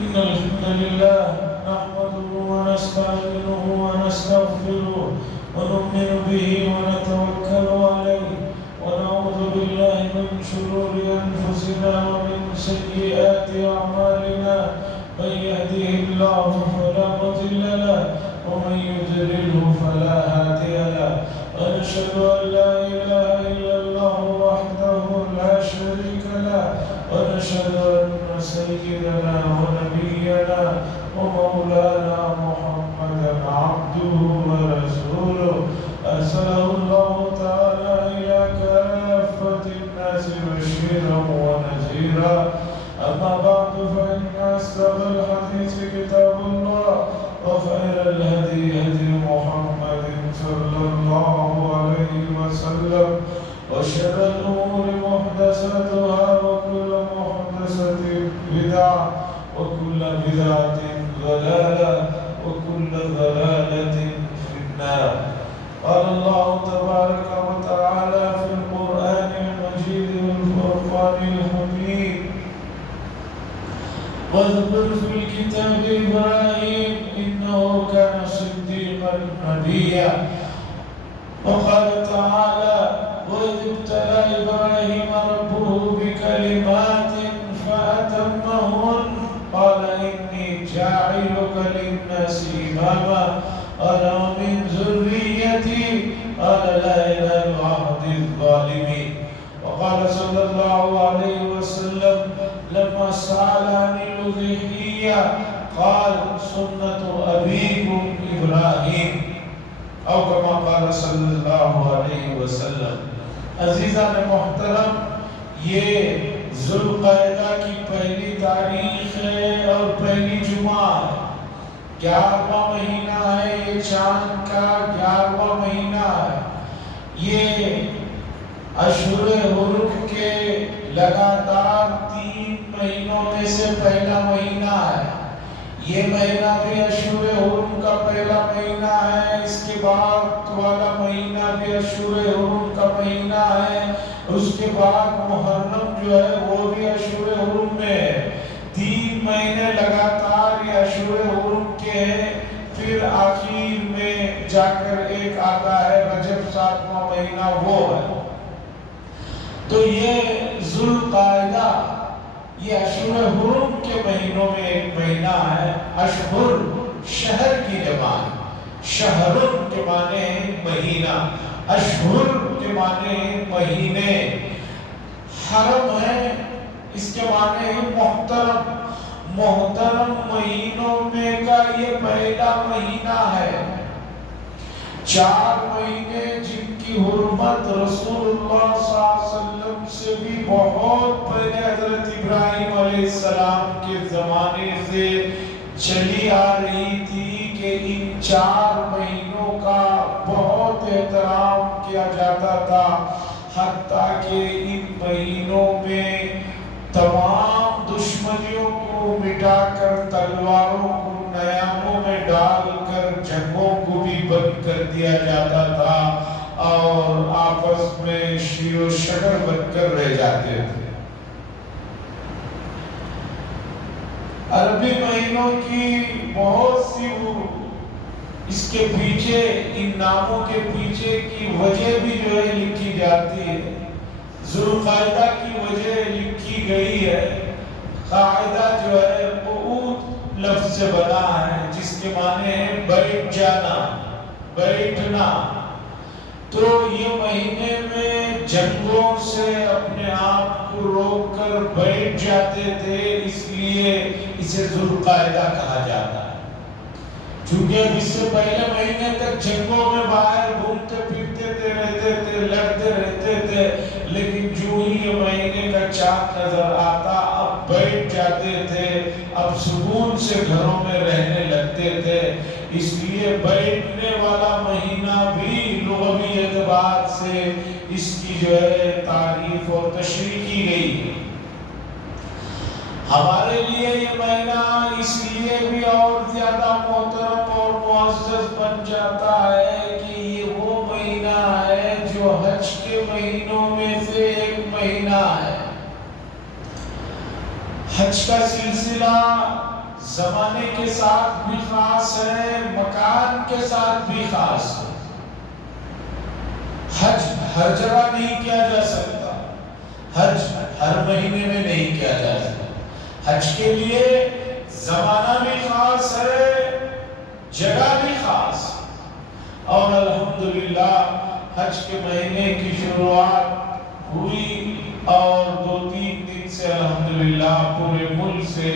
إن الحمد لله نحمده ونستعينه ونستغفره ونؤمن به ونتوكل عليه ونعوذ بالله من شرور أنفسنا ومن سيئات أعمالنا من يهده الله فلا مضل له ومن يضلله فلا هادي له ونشهد أن لا إله إلا الله وحده لا شريك له ونشهد أن سيدنا ونبينا ومولانا محمدا عبده ورسوله أرسله الله تعالى إلى كافة الناس بشيرا ونذيرا أما بعد فإن أصدق الحديث كتاب الله وخير الهدي هدي محمد صلى الله عليه وسلم وشر الأمور محدثاتها وكل محدثة بدعة وكل بدعة ضلالة وكل ضلالة في النار. قال الله تبارك وتعالى في القرآن المجيد والفرقان الحميد واذكر في الكتاب إبراهيم إنه كان صديقا نبيا. وقال تعالى وإذ ابتلى إبراهيم ربه بكلمات فأتمهن قال إني جاعلك للناس إماما قال ومن ذريتي قال لا ينال عهد الظالمين. وقال صلى الله عليه وسلم لما سأل عن الأضحية قال سنة أبيكم إبراهيم او كما قال صلی اللہ علیہ وسلم. عزیزان محترم، یہ ذوالقعدہ کی پہلی تاریخ ہے اور پہلی جمعہ ہے. 11واں مہینہ ہے، یہ چاند کا 11واں مہینہ ہے. یہ اشہر حرم کے لگاتار 3 مہینوں میں سے پہلا مہینہ ہے. یہ مہینہ بھی اشہر حرم کا پہلا مہینہ ہے. اس کے بعد والا مہینہ بھی اشہر حرم کا مہینہ ہے. اس کے بعد محرم جو ہے وہ بھی اشہر حرم میں ہے. 3 مہینے لگاتار یہ اشہر حرم کے ہیں. پھر آخر میں جا کر ایک آتا ہے رجب 7واں مہینہ، وہ ہے. تو یہ ذوالقعدہ یہ اشہر حرم کے مہینوں میں ایک مہینہ ہے. اشہر شہر کی جمع ہے. شہر کے معنی مہینہ، اشہر کے معنی مہینے. حرم ہے، اس کے معنی محترم. محترم مہینوں میں کا یہ پہلا مہینہ ہے. 4 مہینے جن کی حرمت رسول اللہ صلی اللہ علیہ وسلم سے بھی بہت پہلے حضرت ابراہیم علیہ السلام کے زمانے سے چلی آ رہی تھی کہ ان 4 مہینوں کا بہت احترام کیا جاتا تھا. حتیٰ کہ ان مہینوں میں تمام دشمنیوں کو مٹا کر تلواروں کو نیاموں میں ڈال کر جنگوں کو بھی بند کر دیا جاتا تھا اور آپس میں شیر و شکر بن کر رہ جاتے تھے. عربی مہینوں کی بہت سی اس کے پیچھے، ان ناموں کے پیچھے کی وجہ بھی جو ہے لکھی جاتی ہے. ذوالقعدہ کی وجہ لکھی گئی ہے. قاعدہ جو ہے قعود لفظ سے بنا ہے جس کے معنی ہے بیٹھ جانا، بیٹھنا. تو یہ مہینے میں جنگوں سے اپنے آپ کو روک کر بیٹھ جاتے تھے، اس لیے اسے ذوالقعدہ کہا جاتا ہے. چونکہ اس سے پہلے مہینے تک جنگوں میں باہر گھومتے پھرتے تھے، رہتے تھے، لڑتے رہتے تھے، لیکن جو ہی یہ مہینے کا چاند نظر آتا اب بیٹھ جاتے تھے، اب سکون سے گھروں میں رہنے لگتے تھے. اس لیے بیٹھنے والا مہینہ بھی لغوی اعتبار سے اس کی جو ہے تعریف اور تشریح کی گئی ہے. ہمارے لیے یہ مہینہ اس لیے بھی اور زیادہ محترم اور معزز بن جاتا ہے کہ یہ وہ مہینہ ہے جو حج کے مہینوں میں سے ایک مہینہ ہے. حج کا سلسلہ زمانے کے ساتھ بھی خاص ہے، مکان کے ساتھ بھی خاص ہے۔ حج ہر جگہ نہیں کیا جا سکتا، حج ہر مہینے میں نہیں کیا جا سکتا۔ حج کے لیے زمانہ بھی خاص ہے، جگہ بھی خاص ہے۔ اور الحمدللہ حج کے مہینے کی شروعات ہوئی اور 2-3 دن سے الحمدللہ پورے ملک سے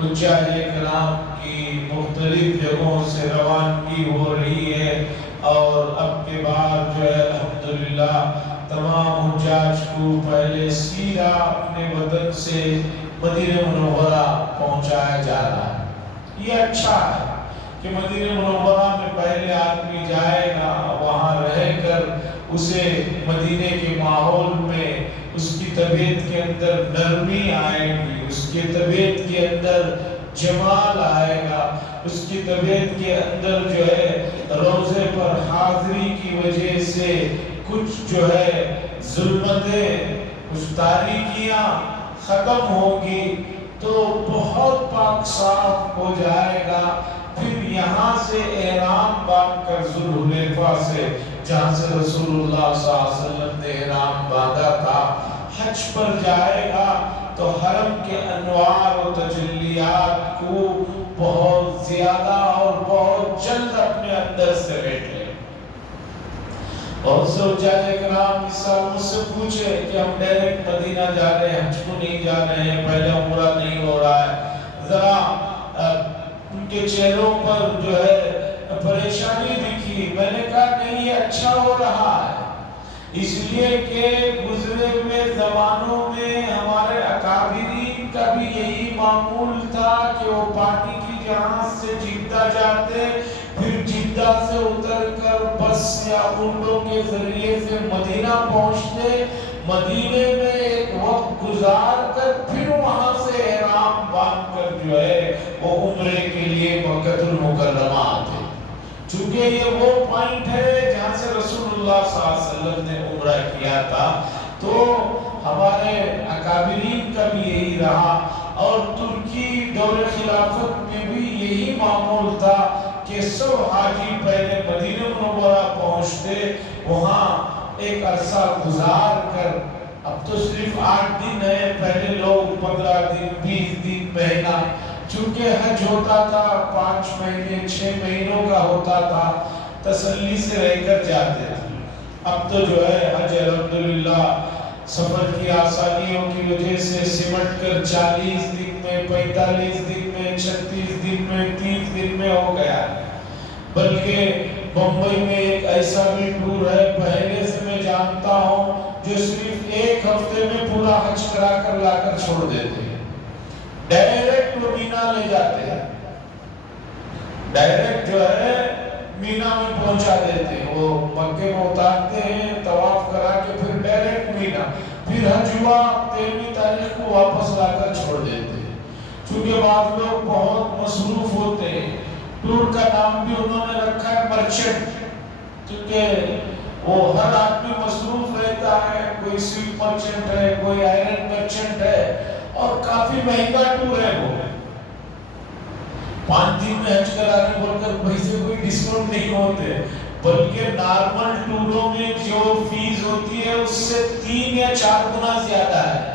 حجاج کرام کی مختلف جگہوں سے روانگی ہو رہی ہے، اور اب کے بعد جو ہے الحمدللہ تمام حجاج کو پہلے سیدھا اپنے وطن سے مدینہ منورہ پہنچایا جا رہا ہے۔ یہ اچھا ہے کہ مدینہ منورہ میں پہلے آدمی جائے گا، وہاں رہ کر اسے مدینے کے ماحول میں اس کی طبیعت کے اندر نرمی آئے گی، اس کی طبیعت کے اندر جمال آئے گا، اس کی طبیعت کے اندر جو ہے روزے پر حاضری کی وجہ سے کچھ جو ہے ظلمتیں، کچھ تاریکیاں ختم ہوگی، تو بہت پاک صاف ہو جائے گا۔ پھر یہاں سے احرام باندھ کر ذوالحلیفہ سے، جہاں سے رسول اللہ صلی اللہ علیہ وسلم نے احرام باندھا تھا، حج پر جائے گا تو حرم کے انوار و تجلیات کو بہت زیادہ اور بہت جلد اپنے اندر سے بیٹھ لے۔ اور حجاج کرام اس سال مجھ سے پوچھے کہ ہم ڈائریکٹ مدینہ جا رہے ہیں، حج کو نہیں جا رہے ہیں، پہلے عمرہ نہیں ہو رہا ہے۔ ذرا ان کے چہروں پر جو ہے پریشانی دکھی۔ میں نے کہا نہیں، یہ اچھا ہو رہا ہے، اس لیے کہ گزرے ہوئے زمانوں میں ہمارے اکابرین کا بھی یہی معمول تھا کہ وہ پانی کی جہاز سے جدہ جاتے، پھر جدہ سے اتر کر بس یا اونٹوں کے ذریعے سے مدینہ پہنچتے، مدینے میں ایک وقت گزار کر پھر وہاں سے احرام باندھ کر جو ہے وہ عمرے کے لیے مکہ المکرمہ آتے۔ چونکہ یہ وہ پوائنٹ ہے جہاں سے رسول اللہ صلی اللہ علیہ وسلم نے عمرہ کیا تھا، تو ہمارے اکابرین کا بھی یہی رہا، اور ترکی دور خلافت میں بھی یہی معمول تھا کہ سب حاجی پہلے مدینہ منورہ پہنچتے، وہاں ایک عرصہ گزار کر، اب تو صرف 8 دن ہے، پہلے لوگ 15 دن 20 دن مہینہ، چونکہ حج ہوتا تھا 5 مہینے 6 مہینوں کا ہوتا تھا، تسلی سے رہ کر جاتے تھے۔ اب تو جو ہے حج الحمدللہ سفر کی آسانیوں کی وجہ سے سمٹ کر 40 دن میں، 45 دن میں، 36 دن میں، 30 دن میں ہو گیا ہے۔ بلکہ بمبئی میں ایک ایسا بھی ٹور ہے پہلے سے میں جانتا ہوں، جو صرف 1 ہفتے میں پورا حج کرا کر لا کر چھوڑ دیتے ہیں، ڈائریکٹ وہ مینا لے جاتے ہیں، ڈائریکٹ جو ہے مینا میں پہنچا دیتے ہیں، وہ مکے میں اتارتے ہیں، طواف کرا کے پھر ڈائریکٹ مینا، پھر حج ہوا 13ویں تاریخ کو واپس لا کر چھوڑ دیتے ہیں۔ چونکہ بعض لوگ بہت مصروف ہوتے ہیں، ٹور کا نام بھی انہوں نے رکھا ہے مرچنٹ، کیونکہ وہ ہر آدمی مصروف رہتا ہے، کوئی سویٹ مرچنٹ ہے، کوئی آئرن مرچنٹ ہے، اور کافی مہنگا ٹور ہے وہ۔ 5 دن میں حج کرانے بول کر پیسے کوئی ڈسکاؤنٹ نہیں ہوتے، بلکہ نارمل ٹوروں میں جو فیس ہوتی ہے اس سے 3 یا 4 گنا زیادہ ہے۔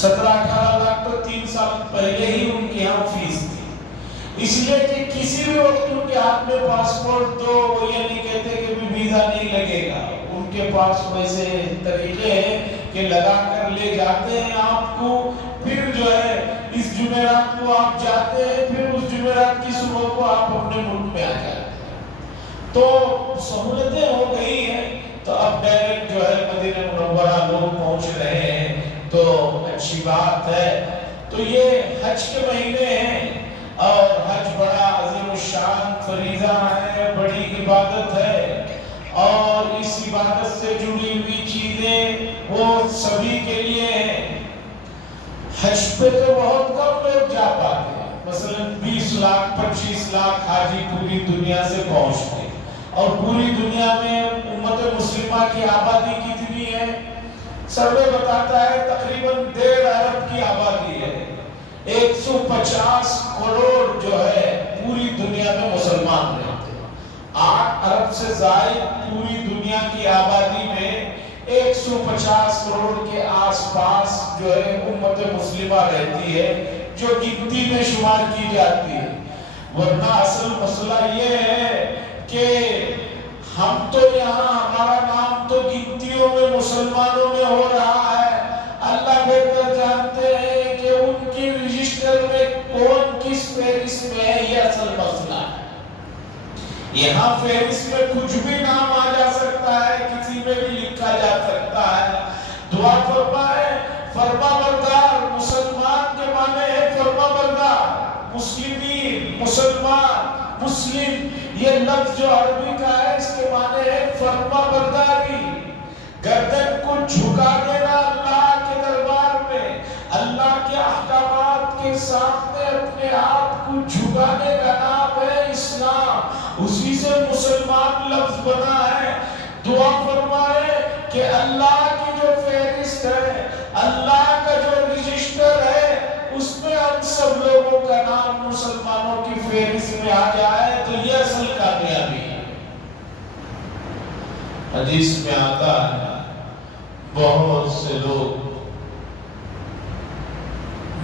17-18 لاکھ تو 3 سال پہلے ہی ان کی یہاں فیس تھی، اس لیے کہ کسی بھی وقت ان کے ہاتھ میں پاسپورٹ، تو وہ یہ نہیں کہتے کہ ویزا نہیں لگے گا، ان کے پاس ویسے طریقے ہیں کہ لگا کر لے جاتے ہیں آپ کو، پھر جو ہے اس جمعرات کو آپ جاتے ہیں، پھر اس جمعرات کی صبح کو آپ اپنے ملک میں آ جاتے ہیں، تو سہولتیں ہو گئی ہیں۔ تو اب ڈائریکٹ جو ہے مدینہ منورہ لوگ پہنچ رہے ہیں، تو اچھی بات ہے۔ تو یہ حج کے مہینے ہیں، اور حج بڑا عظیم الشان فریضہ ہے، بڑی عبادت ہے، اور اس عبادت سے جڑی ہوئی چیزیں وہ سبھی کے لیے ہیں۔ حج پہ تو بہت کم لوگ جا پاتے ہیں، مثلا 20 لاکھ 25 لاکھ حاجی پوری دنیا سے پہنچتے ہیں، اور پوری دنیا میں امت مسلمہ کی آبادی کتنی ہے؟ سروے بتاتا ہے تقریباً 1.5 ارب کی آبادی ہے، 150 کروڑ جو ہے پوری دنیا میں مسلمان رہتے ہیں۔ 8 ارب سے زائد پوری دنیا کی آبادی میں 150 کروڑ کے آس پاس جو ہے امت مسلمہ رہتی ہے، جو گنتی میں شمار کی جاتی ہے۔ ورنہ اصل مسئلہ یہ ہے کہ ہم تو یہاں ہمارا نام تو گنتیوں میں مسلمانوں میں ہو رہا ہے، اللہ بہتر جانتے ہیں کہ ان کی رجسٹر میں کون کس فہرست میں ہے، یہ اصل مسئلہ ہے۔ یہاں فہرست میں کچھ بھی نام آ جا سکتا ہے، کسی میں بھی لکھا جا سکتا ہے۔ دعا فرمائے فرما بردار، مسلمان کے معنی ہے فرما بردار، مسلمین مسلمان مسلم، یہ لفظ جو عربی کا ہے اس کے معنی ہے فرما برداری، گردن کو جھکا دینا اللہ کے دربار میں، اللہ کے احکامات کے سامنے اپنے آپ کو جھکانے کا نام ہے اسلام، اسی سے مسلمان لفظ بنا ہے۔ دعا فرمائے کہ اللہ کی جو فہرست ہے، اللہ کا جو رجسٹر ہے، اس میں ہم سب لوگوں کا نام مسلمانوں کی فہرست میں آ جائے تو یہ اصل کامیابی ہے۔ حدیث میں آتا ہے بہت سے لوگ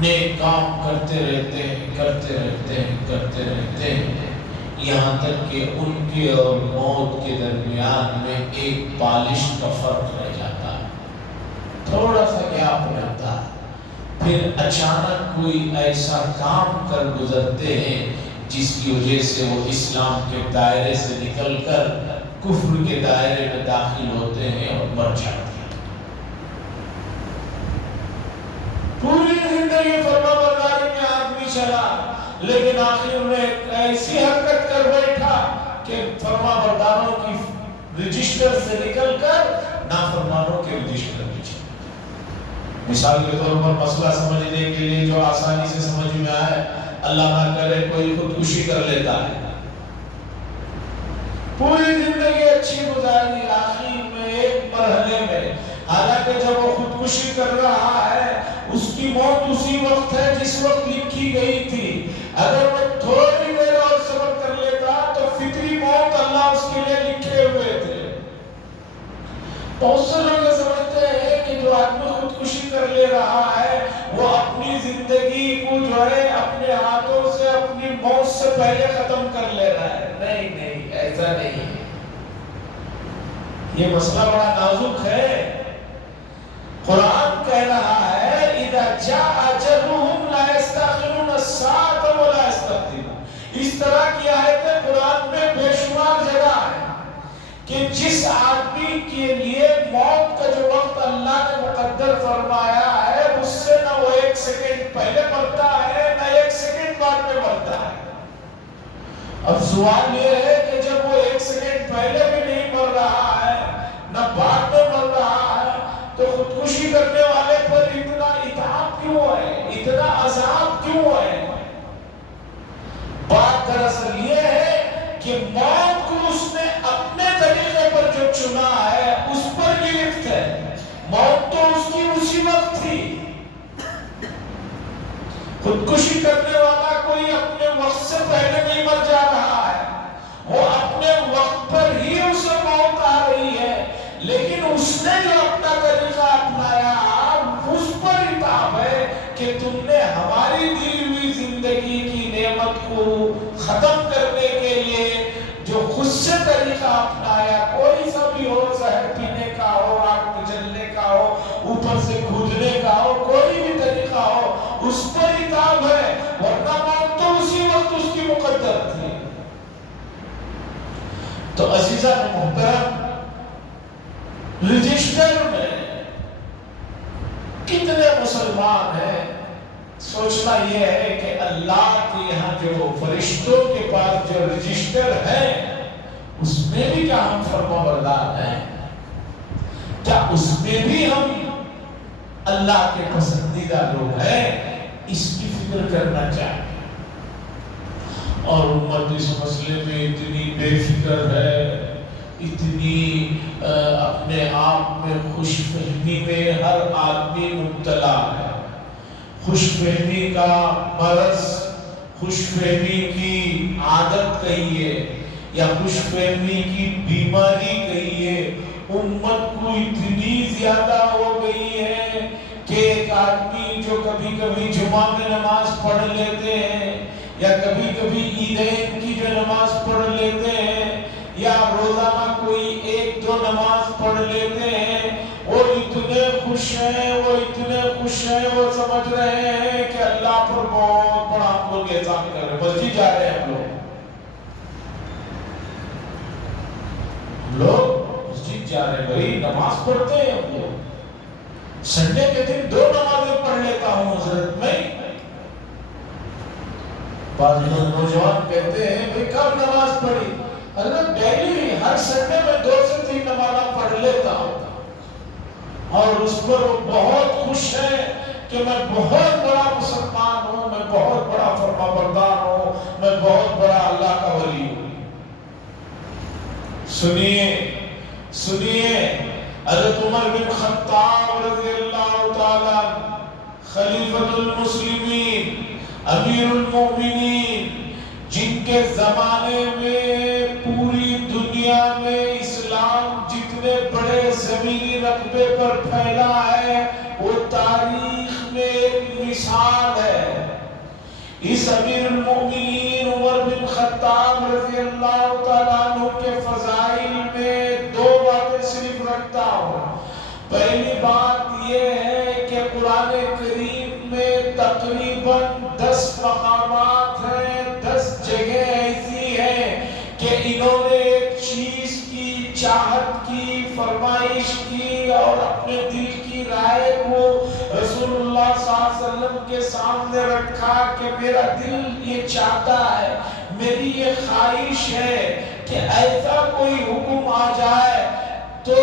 نیک کام کرتے رہتے ہیں یہاں تک کہ ان کے اور موت کے درمیان میں ایک بالش کا فرق رہ جاتا ہے، تھوڑا سا گیپ رہتا ہے، پھر اچانک کوئی ایسا کام کر گزرتے ہیں جس کی وجہ سے وہ اسلام کے دائرے سے نکل کر کفر کے دائرے میں داخل ہوتے ہیں اور مر جاتے ہیں۔ پوری زندگی فرما برداری میں آدمی چلا، لیکن آخر میں ایسی حرکت کر بیٹھا کہ فرما برداروں کی رجسٹر سے نکل کر نافرمانوں کے رجسٹر میں چلا۔ مثال کے طور پر مسئلہ سمجھنے کے لیے جو آسانی سے سمجھ میں آئے، اللہ نہ کرے کوئی خودکشی کر لیتا ہے، پوری زندگی اچھی گزاری، آخر میں ایک مرحلے میں، حالانکہ جب وہ خودکشی کر رہا ہے اس کی موت اسی وقت ہے جس وقت لکھی گئی تھی، اگر وہ تھوڑی دیر اور صبر کر لیتا تو فطری موت اللہ اس کے لیے لکھے ہوئے تھے۔ بہت سے لوگ سمجھتے ہیں کہ جو آدمی خودکشی کر لے رہا ہے وہ اپنی زندگی کو جو ہے اپنے ہاتھوں سے اپنی موت سے پہلے ختم کر لے رہا ہے۔ نہیں، ایسا نہیں ہے، یہ مسئلہ بڑا نازک ہے۔ قرآن کہہ رہا ہے اذا جاء اجلهم لا يستأخرون الساعة ولا يستقدمون۔ اس طرح کی آیتیں قرآن میں بے شمار جگہ ہے کہ جس آدمی کے لیے موت کا جو وقت اللہ نے مقدر فرمایا ہے اس سے نہ وہ 1 سیکنڈ پہلے مرتا ہے نہ 1 سیکنڈ بعد میں مرتا ہے۔ اب سوال یہ ہے کہ جب وہ 1 سیکنڈ پہلے بھی نہیں مر رہا ہے نہ بعد میں مر رہا ہے تو خودکشی کرنے والے پر اتنا اتعاب کیوں ہے، اتنا عذاب کیوں ہے؟ بات دراصل یہ ہے کہ موت کو اس نے اپنے طریقے پر جو چنا ہے اس پر گرفت ہے، موت تو اس کی اسی وقت تھی۔ خودکشی کرنے والا کوئی اپنے وقت سے پہلے نہیں مر جا رہا ہے، وہ اپنے وقت پر ہی اسے موت آ رہی ہے، لیکن اس نے جو اپنا طریقہ اپنایا اس پر اتاب ہے کہ تم نے ہماری دی ہوئی زندگی کی نعمت کو ختم کرنے کے لیے جو خود سے طریقہ اپنایا، کوئی سا بھی ہو، زہر پینے کا ہو، آگ میں جلنے کا ہو، اوپر سے کودنے کا ہو، کوئی بھی طریقہ ہو، اس پر اتاب ہے، ورنہ موت تو اسی وقت اس کی مقدر تھی۔ تو عزیزان محترم، رجسٹر میں کتنے مسلمان ہیں؟ سوچنا یہ ہے کہ اللہ کے یہاں جو فرشتوں کے پاس جو رجسٹر ہے اس میں بھی کیا ہم فرما بردار ہیں؟ کیا اس میں بھی ہم اللہ کے پسندیدہ لوگ ہیں؟ اس کی فکر کرنا چاہیے۔ اور امت اس مسئلے میں اتنی بے فکر ہے، اتنی اپنے آپ میں خوش فہمی میں ہر آدمی مبتلا ہے، خوش فہمی کا مرض، خوش فہمی کی عادت کہیے یا خوش فہمی کی بیماری کہیے، امت کو اتنی زیادہ ہو گئی ہے کہ ایک آدمی جو کبھی کبھی جمعہ میں نماز پڑھ لیتے ہیں یا کبھی کبھی عیدین کی جو نماز پڑھ لیتے ہیں یا روزانہ کوئی ایک دو نماز پڑھ لیتے ہیں، وہ اتنے خوش ہیں، وہ اتنے خوش ہیں، وہ سمجھ رہے ہیں کہ اللہ پر بہت بڑا ہم لوگ احسان کر رہے ہیں۔ مسجد جا رہے ہیں ہم لوگ مسجد جا رہے ہیں، بھائی نماز پڑھتے ہیں ہم لوگ، سنڈے کے دن 2 نمازیں پڑھ لیتا ہوں حضرت میں۔ بعض نوجوان کہتے ہیں بھائی کب نماز پڑھی؟ حضرت ڈیلی ہر سنڈے میں 2 سے 3 نمازیں پڑھ لیتا ہوں، اور اس پر وہ بہت خوش ہے کہ میں بہت بڑا مسلمان ہوں، میں بہت بڑا فرمانبردار ہوں، میں بہت بڑا اللہ کا ولی ہوں۔ سنیے حضرت عمر بن خطاب رضی اللہ تعالیٰ خلیفۃ المسلمین، امیر المومنین، جن کے زمانے میں پوری دنیا میں اسلام جتنے بڑے زمینی رقبے پر پھیلا ہے وہ تاریخ میں ایک مثال ہے۔ اس امیر المومنین عمر بن خطاب رضی اللہ تعالیٰ عنہ کے فضائل میں 2 باتیں صرف رکھتا ہوں۔ پہلی بات یہ ہے کہ قرآن کریم میں تقریباً 10 مقامات ہیں، 10 جگہ ایسی ہیں کہ انہوں نے ایک چیز کی چاہت کی، فرمائش کی اور اپنے دل کی رائے کو رسول اللہ صلی اللہ علیہ وسلم کے سامنے رکھا کہ میرا دل یہ چاہتا ہے، میری یہ خواہش ہے کہ ایسا کوئی حکم آ جائے تو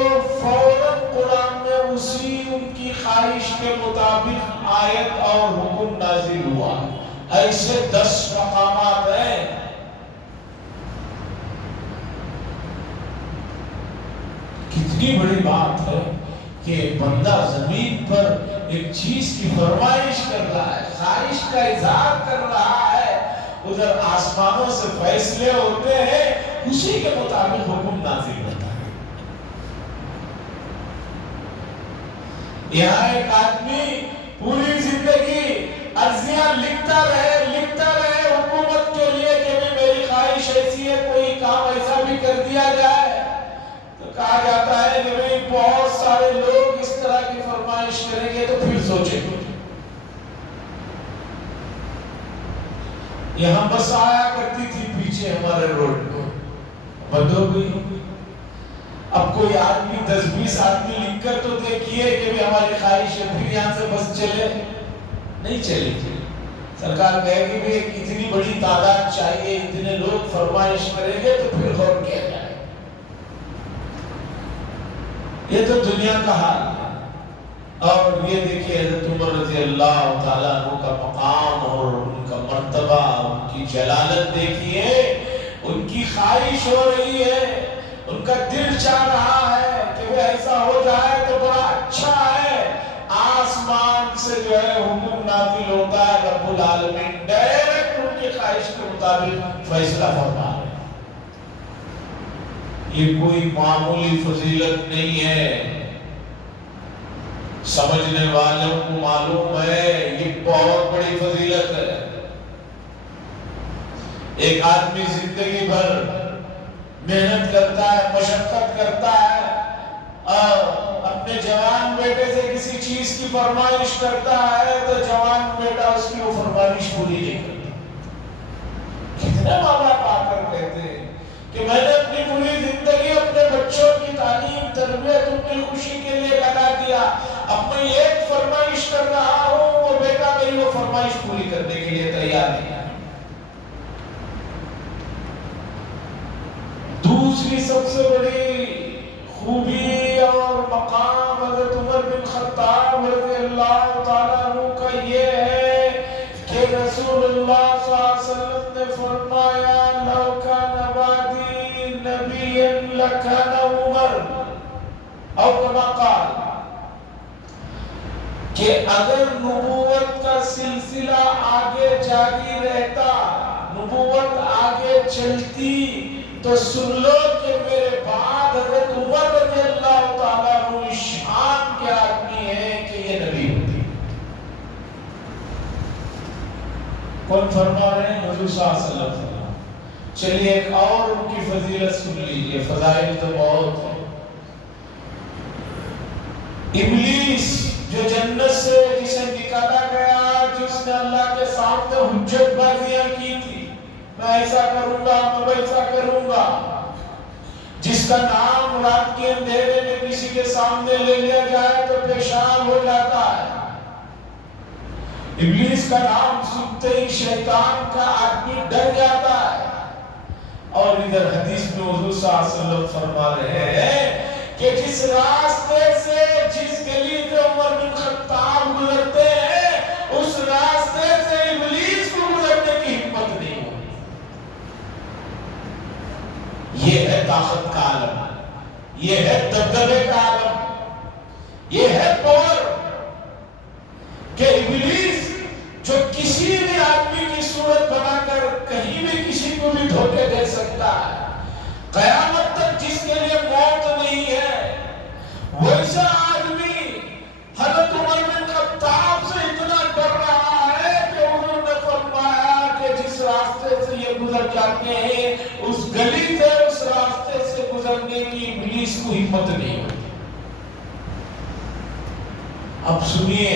فوراً قرآن میں اسی ان کی خواہش کے مطابق آیت اور حکم نازل ہوا۔ ایسے 10 مقامات ہیں۔ کتنی بڑی بات ہے کہ بندہ زمین پر ایک چیز کی فرمائش کر رہا ہے، خواہش کا اظہار کر رہا ہے، ادھر آسمانوں سے فیصلے ہوتے ہیں، اسی کے مطابق حکم نازل ہوتا ہے۔ یہاں ایک آدمی پوری زندگی عرضیاں لکھتا رہے حکومت کے لیے کہ میری خواہش ایسی ہے، کوئی کام ایسا بھی کر دیا جائے تو کہا جاتا ہے کہ بھئی بہت سارے لوگ اس طرح کی فرمائش کریں گے تو پھر سوچیں۔ یہاں بس آیا کرتی تھی پیچھے ہمارے روڈ کو، بند ہو گئی۔ اب کوئی آدمی 10-20 آدمی لکھ کر تو دیکھیے کہ بھی ہماری خواہش ہے، پھر یہاں سے بس چلے نہیں چلے گی۔ سرکار کہے گی بھی اتنی بڑی تعداد چاہیے، اتنے لوگ فرمائش کریں گے تو پھر غور کیا جائے۔ یہ تو دنیا کا حال ہے۔ اور یہ دیکھیے حضرت عمر رضی اللہ تعالیٰ عنہ کا مقام اور ان کا مرتبہ، ان کی جلالت دیکھیے، ان کی خواہش ہو رہی ہے، ان کا دل چاہ رہا ہے کہ وہ ایسا ہو جائے تو بڑا اچھا ہے۔ آسمان سے جو ہے حکم نازل ہوتا ہے، رب العالمین ڈائریکٹ ان کی خواہش کے مطابق فیصلہ فرما ہے۔ یہ کوئی معمولی فضیلت نہیں ہے، سمجھنے والوں کو معلوم ہے یہ بہت بڑی فضیلت ہے۔ ایک آدمی زندگی بھر محنت کرتا ہے، مشقت کرتا ہے، اور اپنے جوان بیٹے سے کسی چیز کی فرمائش کرتا ہے تو جوان بیٹا اس کی وہ فرمائش پوری نہیں کرتا۔ کتنے ماں باپ آ کر کہتے ہیں کہ میں نے اپنی پوری زندگی اپنے بچوں کی تعلیم تربیت ان کی خوشی کے لیے لگا دیا، اب میں ایک فرمائش کر رہا ہوں، وہ بیٹا میری وہ فرمائش پوری کرنے کے لیے تیار نہیں ہے۔ دوسری سب سے بڑی خوبی اور مقام حضرت عمر بن خطاب رضی اللہ تعالیٰ عنہ کا یہ ہے کہ رسول اللہ صلی اللہ علیہ وسلم نے فرمایا لو کان بعدی نبیا لکان عمر، او کما قال، کہ اگر نبوت کا سلسلہ آگے جاری رہتا، نبوت آگے چلتی، تو سن لو کہ میرے بعد حضرت عمر رضی اللہ تعالیٰ عنہ شان کے آدمی ہیں کہ یہ نبی ہوتی۔ کون فرما رہے ہیں؟ حضور صلی اللہ علیہ وسلم۔ چلیے ایک اور ان کی فضیلت سن لیجئے، فضائل تو بہت ہے۔ ابلیس جو جنت سے جسے نکالا گیا، جس نے اللہ کے سامنے حجت بازیاں کی تھی، میں ایسا کروں گا، میں ویسا کروں گا، جس کا نام رات کے اندھیرے میں کسی کے سامنے لے لیا جائے تو پیشاب ہو جاتا ہے۔ ابلیس کا نام سنتے ہی شیطان کا آدمی ڈر جاتا ہے۔ اور ادھر حدیث میں حضور صلی اللہ علیہ وسلم فرما رہے ہیں کہ جس راستے سے، جس گلی سے عمر بن خطاب گزرتے ہیں، اس راستے سے ابلیس کو گزرنے کی ہمت نہیں ہوتی۔ یہ ہے طاقت کا عالم، یہ ہے دبدبے کا عالم، یہ ہے پاور کہ ابلیس جو کسی بھی آدمی کی صورت بنا کر کہیں بھی کسی کو بھی دھوکے دے سکتا ہے، قیامت تک جس کے لیے موت نہیں ہے، ویسا آدمی حضرت عمر بن خطاب سے اتنا ڈر رہا ہے کہ انہوں نے فرمایا کہ جس راستے سے یہ گزر جاتے ہیں، اس گلی سے، اس راستے سے گزرنے کی ابلیس کو ہمت نہیں ہوتی۔ اب سنیے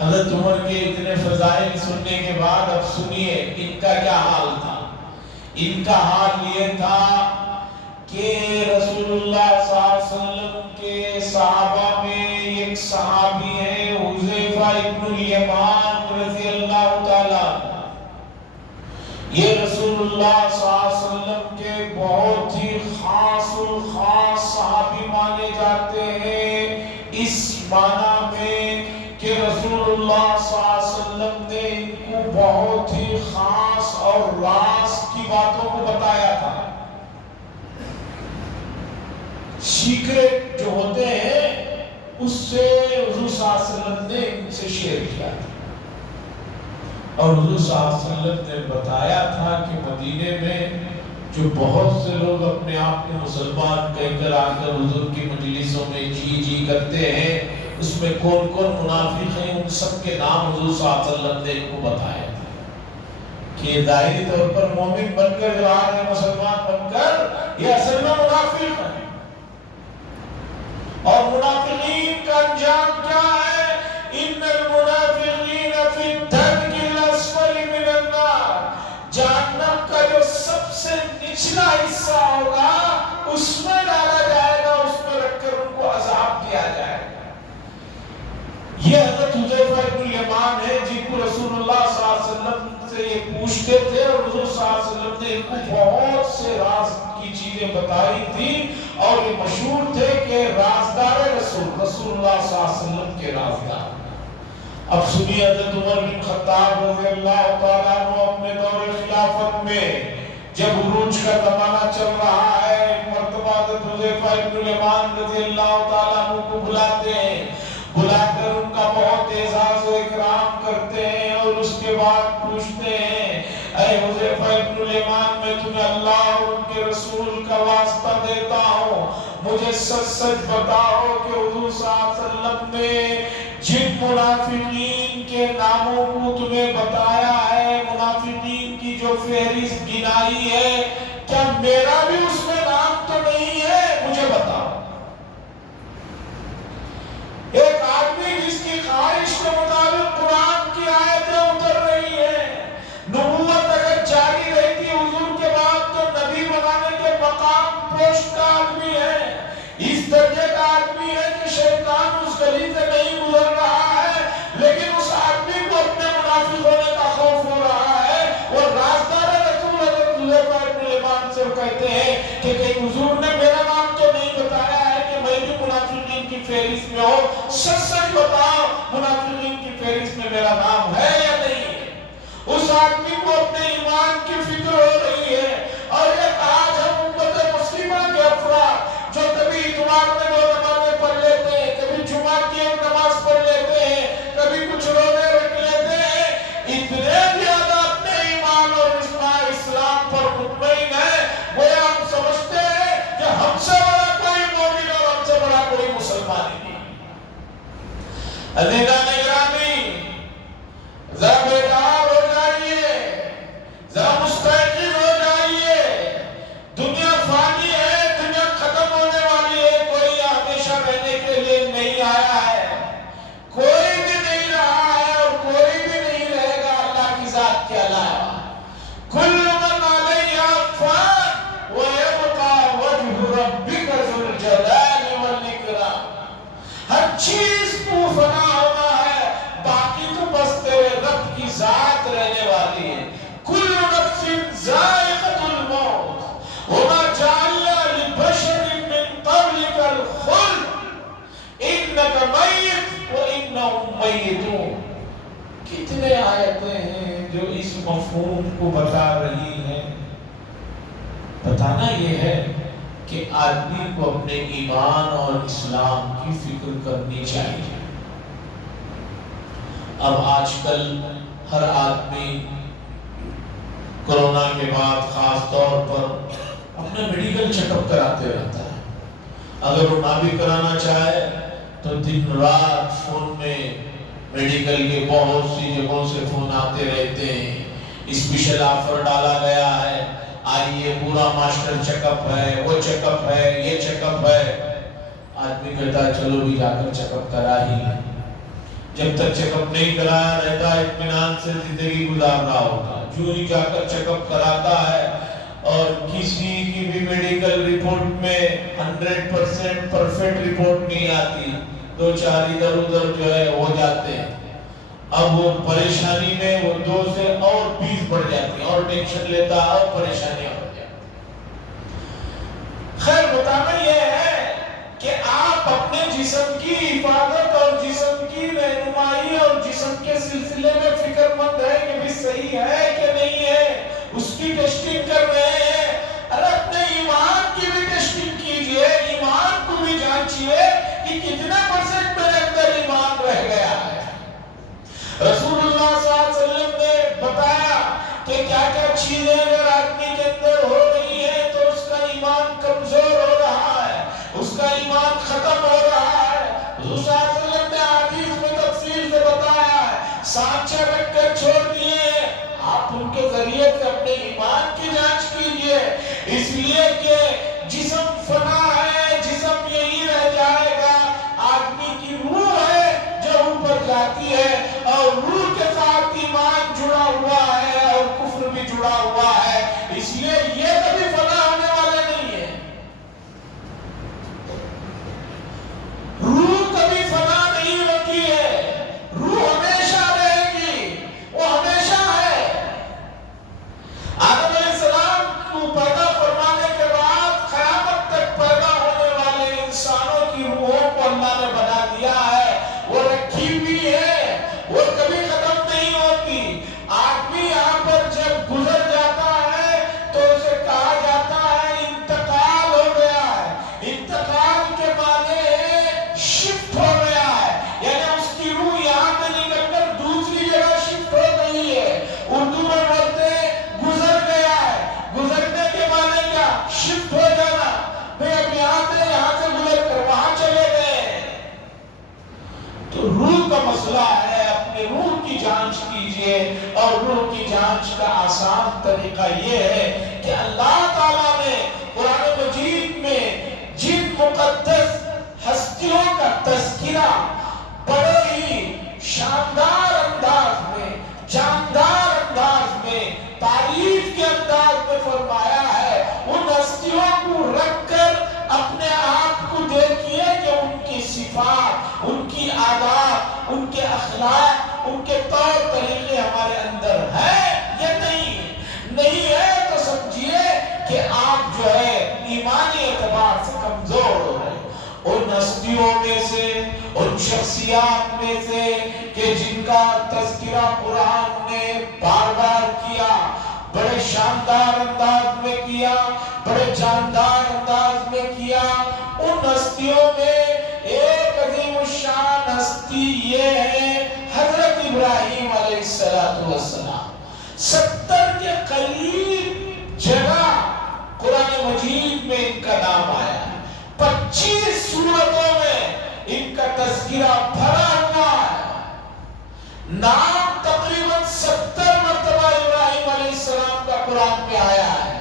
حضرت عمر کے اتنے فضائل سننے کے بعد اب سنیے ان کا کیا حال تھا۔ ان کا حال یہ تھا کہ رسول اللہ صلی اللہ علیہ وسلم کے صحابہ میں ایک صحابی ہیں حذیفہ ابن الیمان رضی اللہ تعالیٰ۔ یہ رسول اللہ صلی اللہ علیہ وسلم کے بہت ہی خاص الخاص صحابی مانے جاتے ہیں، اس معنی میں کہ رسول اللہ صلی اللہ علیہ وسلم نے ان کو بہت ہی خاص اور راز کی باتوں کو بتایا تھا۔ سیکرٹ جو ہوتے ہیں اس سے حضور صلی اللہ علیہ وسلم نے ان سے شیئر کیا تھا، اور حضور صلی اللہ علیہ وسلم نے بتایا تھا کہ مدینے میں جو بہت سے لوگ اپنے آپ کو مسلمان کہہ کر آ کر حضور کی مجلسوں میں جی جی کرتے ہیں، اس میں کون کون منافق ہیں، ان سب کے نام حضور صلی اللہ علیہ وسلم نے ان کو بتایا تھا کہ ظاہری طور پر مومن بن کر جو آ رہے ہیں، مسلمان بن کر، یہ اصل میں منافق ہیں۔ اور منافقین کا انجام کیا ہے؟ ان المنافقین فی الدرک الاسفل من النار، جہنم کا جو سب سے نچلا حصہ ہوگا اس میں ڈالا جائے گا، اس میں رکھ کر ان کو عذاب دیا جائے گا۔ یہ حضرت حذیفہ ابن الیمان ہے جن کو رسول اللہ صلی اللہ علیہ وسلم سے یہ پوچھتے تھے، اور حضور صلی اللہ علیہ وسلم نے ان کو بہت سے راز کی چیزیں بتائی تھی، اور یہ مشہور تھے کہ رازدار رسول، رسول اللہ صلی اللہ علیہ وسلم کے رازدار۔ اب سنیے حضرت عمر بن خطاب رضی اللہ تعالیٰ عنہ اپنے دور خلافت میں جب عروج کا زمانہ چل رہا ہے، ایک مرتبہ حضرت حذیفہ ابن الیمان رضی اللہ تعالیٰ عنہ کو بلاتے ہیں، بلا کر ان کا بہت اعزاز و اکرام کرتے ہیں، اور اس کے بعد پوچھتے ہیں، اے حذیفہ ابن الیمان، میں تمہیں اللہ اور ان کے رسول کا واسطہ دیتا ہوں، مجھے سچ سچ بتاؤ کہ حضور صلی اللہ علیہ وسلم نے جن منافقین کے ناموں کو تمہیں بتایا ہے، منافقین کی جو فہرست گنائی ہے، کیا میرا بھی اس میں نام تو نہیں ہے؟ مجھے بتاؤ۔ ایک آدمی جس کی خواہش کے مطابق قرآن کی آیتیں اتر رہی ہیں، نبوت اگر جاری رہتی حضور کے بعد تو نبی بنانے کے مقام پوشت کا آدمی ہے، اس درجے کا آدمی ہے کہ شیطان اس گلی سے نہیں گزر رہا ہے، لیکن اس آدمی کو اپنے منافق ہونے کا خوف ہو رہا ہے۔ اور رازدار رسول حضرت حذیفہ ابن الیمان سے کہتے ہیں کہ کہیں حضور نے میرا نام تو نہیں بتایا ہے کہ میں بھی منافقین کی فہرست میں ہوں، سچ سچ بتاؤ منافقین کی فہرست میں میرا نام ہے یا نہیں ہے؟ اس آدمی کو اپنے ایمان کی فکر ہو رہی ہے۔ اور ایک آج ہم امت مسلمہ کے افراد جو کبھی اتوار میں دو نمازیں پڑھ لیتے ہیں، کبھی جمعہ کی ایک نماز پڑھ لیتے سمانی عزیزان اکرامی، ذرا بیدار ہو جائیے، ذرا مستيقظ ہو جائیے. دنیا فانی ہے، دنیا ختم ہونے والی ہے. کوئی ہمیشہ رہنے کے لیے نہیں آیا ہے، کوئی بھی نہیں رہا ہے اور کوئی بھی نہیں رہے گا اللہ کی ذات کے علاوہ. کل من علیہا فان ویبقى وجہ ربک ذو الجلال والاکرام. ہر چیز کو فنا ہونا ہے، باقی تو بس تیرے رب کی ذات رہنے والی ہے. کل نفس ذائقۃ الموت وما جعلنا لبشر من قبلک الخلد انک میت وانہم میتون. کتنے آیتیں ہیں جو اس مفہوم کو بتا رہی ہیں. بتانا یہ ہے کہ آدمی کو اپنے ایمان اور اسلام کی فکر کرنی چاہیے. اب آج کل ہر آدمی کورونا کے بعد خاص طور پر اپنا میڈیکل چیک اپ کراتے رہتا ہے. اگر وہ نہ بھی کرانا چاہے تو دن رات فون میں میڈیکل کے بہت سی جگہوں سے فون آتے رہتے ہیں. اسپیشل آفر ڈالا گیا ہے، آئیے پورا ماسٹر چیک اپ ہے، وہ چیک اپ ہے، یہ چیک اپ ہے. آدمی کہتا ہے چلو بھی جا کر چیک اپ کرا ہی ہے. جب تک چیک اپ نہیں کرایا رہتا اطمینان سے زندگی گزار رہا ہوگا. جو ہی جا کر چیک اپ کراتا ہے اور کسی کی بھی میڈیکل رپورٹ میں 100% پرفیکٹ رپورٹ نہیں آتی، دو چار ادھر ادھر جو ہے ہو جاتے ہیں. اب وہ پریشانی میں وہ 2 سے اور 20 بڑھ جاتی ہیں اور ٹینشن لیتا اور پریشانیاں ہو جاتی. خیر بتانا یہ ہے کہ آپ اپنے جسم کی حفاظت اور جسم کی رہنمائی اور جسم کے سلسلے میں فکر مند ہے کہ بھی صحیح ہے کہ نہیں ہے، اس کی ٹیسٹنگ کر رہے ہیں. ارے اپنے ایمان کی بھی ٹیسٹنگ کیجئے، ایمان کو بھی جانچیے کہ کتنا پرسنٹ میرے اندر ایمان رہ گیا ہے. رسول اللہ صلی اللہ علیہ وسلم نے بتایا کہ کیا کیا چیزیں اگر آدمی کے اندر ہو رہی ہیں تو اس کا ایمان کمزور ہو رہا ہے، اس کا ایمان ختم ہو رہا ہے. رسول صلی اللہ علیہ وسلم نے حدیث میں تفصیل سے بتایا ہے. سانچے رکھ کر چھوڑ دیے، آپ ان کے ذریعے سے اپنے ایمان کی جانچ کیجئے. اس لیے کہ جسم فنا ہے، جسم یہی رہ جائے گا. آدمی کی روح ہے جو اوپر جاتی ہے اور روح کے ساتھ ایمان جڑا ہوا ہے اور کفر بھی جڑا ہوا ہے. اس لیے یہ کبھی فنا ہونے والا نہیں ہے. روح کبھی فنا نہیں ہوتی ہے، روح ہمیشہ رہے گی، وہ ہمیشہ ہے. آدم علیہ السلام کو پیدا فرمانے کے بعد قیامت تک پیدا ہونے والے انسانوں کی روحوں کو اللہ نے بنا دیا ہے. وہ رکھی ہوئی ہے، وہ کبھی ختم نہیں ہوتی. آدمی یہاں پر جب گزر جاتا ہے تو اسے کہا جاتا ہے انتقال ہو گیا ہے. انتقال کے معنی شفٹ ہو گیا ہے، یعنی اس کی روح یہاں سے نکل کر دوسری جگہ شفٹ ہو گئی ہے. اردو میں بولتے ہیں گزر گیا ہے. گزرنے کے معنی کیا؟ شفٹ ہو جانا. بھئی اب یہاں سے گزر کر وہاں چلے گئے. تو روح کا مسئلہ ہے. اپنے روح کی جانچ کیجئے اور روح کی جانچ کا آسان طریقہ یہ ہے کہ اللہ تعالیٰ نے قرآن مجید میں جن مقدس ہستیوں کا تذکرہ بڑے ہی شاندار انداز میں، جاندار انداز میں، تعریف کے انداز میں فرمایا ہے. ان ہستیوں کو رکھ کر اپنے آپ کو دیکھیے کہ ان کی صفات، ان کی عادات، ان کے اخلاق، ان کے طور طریقے ہمارے اندر ہیں یا نہیں ہے تو سمجھیے کہ آپ جو ہے ایمانی اعتبار سے کمزور ہو رہے ہیں. ان ہستیوں میں سے، ان شخصیات میں سے کہ جن کا تذکرہ قرآن نے بار بار کیا، بڑے شاندار انداز میں کیا، بڑے جاندار انداز میں کیا. ان ہستیوں میں ایک عظیم الشان ہستی یہ ہے حضرت ابراہیم علیہ السلام. 70 کے قریب جگہ قرآن مجید میں ان کا نام آیا ہے. 25 سورتوں میں تذکرہ بھرا ہوا ہے. نام تقریباً 70 مرتبہ ابراہیم علیہ السلام کا قرآن میں آیا ہے،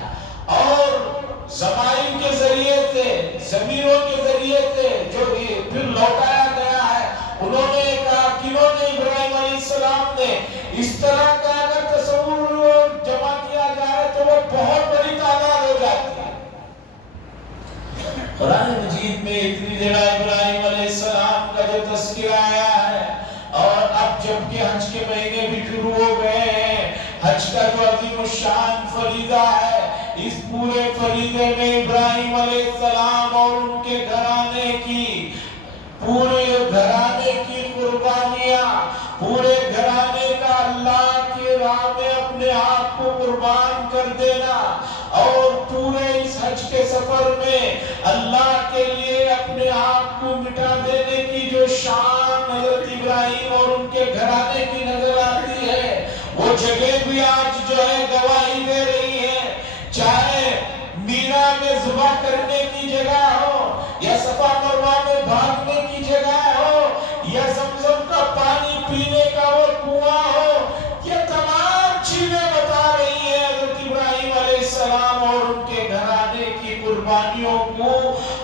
اور زمائن کے ذریعے سے، ضمیروں کے ذریعے سے جو پھر لوٹایا گیا ہے. انہوں نے کہا، کنہوں نے؟ ابراہیم علیہ السلام نے. اس طرح کا اگر تصور جمع کیا جائے تو وہ بہت بڑی تعداد ہو جاتی ہے. قرآن مجید میں اتنی جگہ ابراہیم علیہ السلام کا جو تذکرہ آیا ہے. اور اب جب کہ حج کے مہینے بھی شروع ہو گئے ہیں، حج کا جو عظیم الشان فریضہ ہے، اس پورے فریضے میں ابراہیم علیہ السلام اور ان کے گھرانے کی، پورے گھرانے کی قربانیاں، پورے گھرانے کا اللہ کی راہ میں اپنے آپ کو قربان کر دینا، اور پورے اس حج کے سفر میں اللہ کے لیے اپنے آپ کو مٹا دینے کی جو شان حضرت ابراہیم اور ان کے گھرانے کی نظر آتی ہے، وہ جگہ بھی آج جو ہے گواہی دے رہی ہے. چاہے مینا میں ذبح کرنے کی جگہ ہو، یا صفا مروہ میں بھاگنے کی جگہ ہو، یا زمزم کا پانی پینے کا وہ کنواں ہو، یہ تمام چیزیں بتا رہی ہیں حضرت ابراہیم علیہ السلام اور ان کے گھرانے کی قربانیوں کو.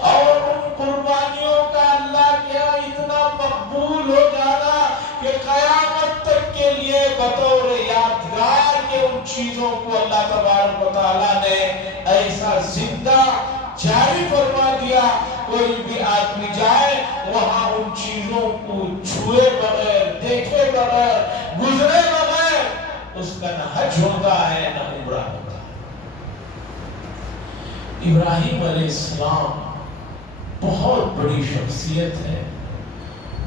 اور ان قربانیوں کا اللہ کیا اتنا مقبول ہو جانا کہ قیامت تک کے لیے بطور یادگار کے ان چیزوں کو اللہ تبارک و تعالیٰ نے ایسا زندہ جاری فرما دیا. کوئی بھی آدمی جائے وہاں ان چیزوں کو چھوئے بغیر، دیکھے بغیر، گزرے بغیر اس کا نہ حج ہوتا ہے نہ عمرہ ہوتا ہے. ابراہیم علیہ السلام بہت بڑی شخصیت ہے،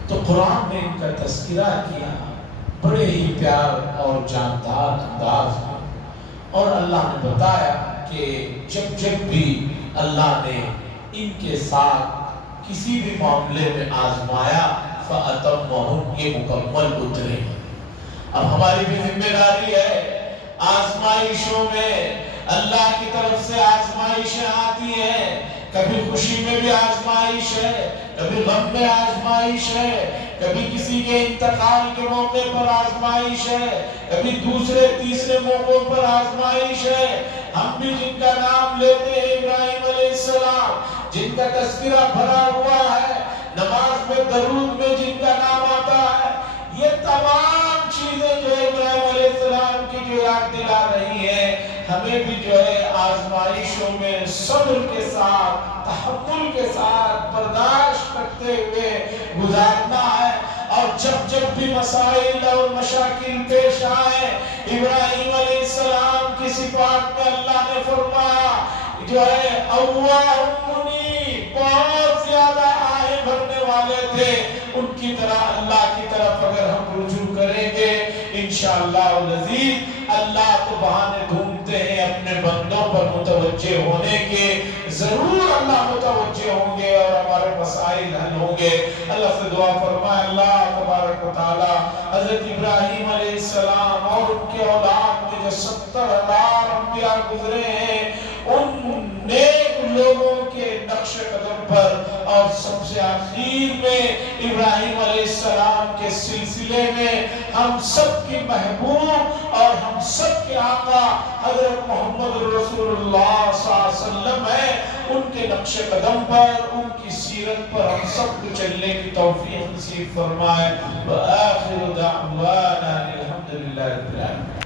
تو قرآن نے ان کا تذکرہ کیا بڑے ہی پیار اور جاندار انداز میں. اور اللہ نے بتایا کہ جب بھی اللہ نے ان کے ساتھ کسی بھی معاملے میں آزمایا فَأَتَمَّهُمْ، یہ مکمل اترے. اب ہماری بھی ذمہ داری ہے، آزمائشوں میں اللہ کی طرف سے آزمائشیں آتی ہیں. کبھی خوشی میں بھی آزمائش ہے، کبھی غم میں آزمائش ہے، کبھی کسی کے انتقال کے موقع پر آزمائش ہے، کبھی دوسرے تیسرے موقعوں پر آزمائش ہے. ہم بھی جن کا نام لیتے ہیں ابراہیم علیہ السلام، جن کا تذکرہ بھرا ہوا ہے، نماز میں درود میں جن کا نام آتا ہے، یہ تمام چیزیں جو ابراہیم علیہ السلام کی جو یاد دلا رہی ہیں، ہمیں بھی جو ہے آزمائشوں میں صبر کے ساتھ، تحمل کے ساتھ، برداشت کرتے ہوئے گزارنا ہے. اور جب بھی مسائل اور مشاکل پیش آئے، ابراہیم علیہ السلام کی صفات میں اللہ نے فرمایا جو ہے اوّاہ منیب، بہت زیادہ آہیں بھرنے والے تھے. ان کی طرح اللہ کی طرف اگر ہم رجوع کریں گے انشاءاللہ العزیز، اللہ تو بہانے ڈھونڈتے ہیں اپنے بندوں پر متوجہ ہونے کے، ضرور اللہ متوجہ ہوں گے اور ہمارے مسائل حل ہوں گے. اللہ سے دعا فرمائے اللہ تبارک و تعالی حضرت ابراہیم علیہ السلام اور ان کے اولاد میں جو 70,000 انبیاء گزرے ہیں، ان نیک لوگوں کے نقش قدم پر اور سب سے آخر میں ابراہیم علیہ السلام کے سلسلے میں ہم سب کی محبوب اور ہم سب کے آقا حضرت محمد رسول اللہ صلی اللہ علیہ وسلم ہیں. ان کے نقش قدم پر، ان کی سیرت پر ہم سب کو چلنے کی توفیق نصیب فرمائے. وآخر دعوانا الحمدللہ رب العالمین.